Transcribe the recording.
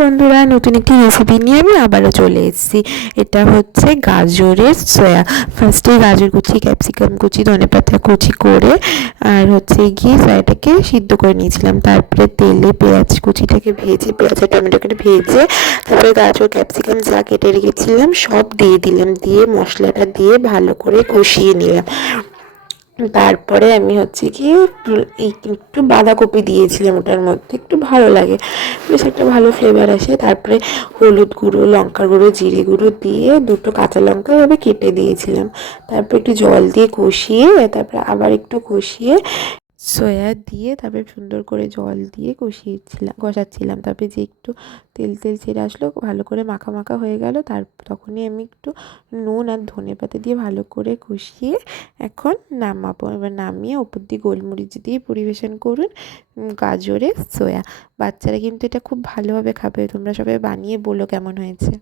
বন্ধুরা, নতুন একটি রেসিপি নিয়ে আমি আবারও চলে এসেছি। এটা হচ্ছে গাজরের সয়া। ফার্স্টে গাজর কুচি, ক্যাপসিকাম কুচি, ধনেপাতা কুচি করে আর হচ্ছে গিয়ে সয়াটাকে সিদ্ধ করে নিয়েছিলাম। তারপরে তেলে পেঁয়াজ কুচিটাকে ভেজে, পেঁয়াজ আর টমেটোকে ভেজে, তারপরে গাজর ক্যাপসিকাম যা কেটে রেখেছিলাম সব দিয়ে দিলাম, দিয়ে মশলাটা দিয়ে ভালো করে কষিয়ে নিলাম। তারপরে আমি হচ্ছে কি একটু বাঁধাকপি দিয়েছিলাম, ওটার মধ্যে একটু ভালো লাগে, বেশ একটা ভালো ফ্লেভার আসে। তারপরে হলুদ গুঁড়ো, লঙ্কার গুঁড়ো, জিরে গুঁড়ো দিয়ে দুটো কাঁচা লঙ্কা এভাবে কেটে দিয়েছিলাম। তারপর একটু জল দিয়ে কষিয়ে, তারপরে আবার একটু কষিয়ে সয়া দিয়ে, তারপরে সুন্দর করে জল দিয়ে কষাচ্ছিলাম। তারপরে যে একটু তেল তেল ছেড়ে আসলো, ভালো করে মাখা মাখা হয়ে গেল, তখনই আমি একটু নুন আর ধনেপাতা দিয়ে ভালো করে কষিয়ে এখন নামাবো। এবার নামিয়ে ওপর দিয়ে গোলমরিচ দিয়ে পরিবেশন করুন গাজরের সয়া। বাচ্চারা কিন্তু এটা খুব ভালোভাবে খাবে। তোমরা সবাই বানিয়ে বলো কেমন হয়েছে।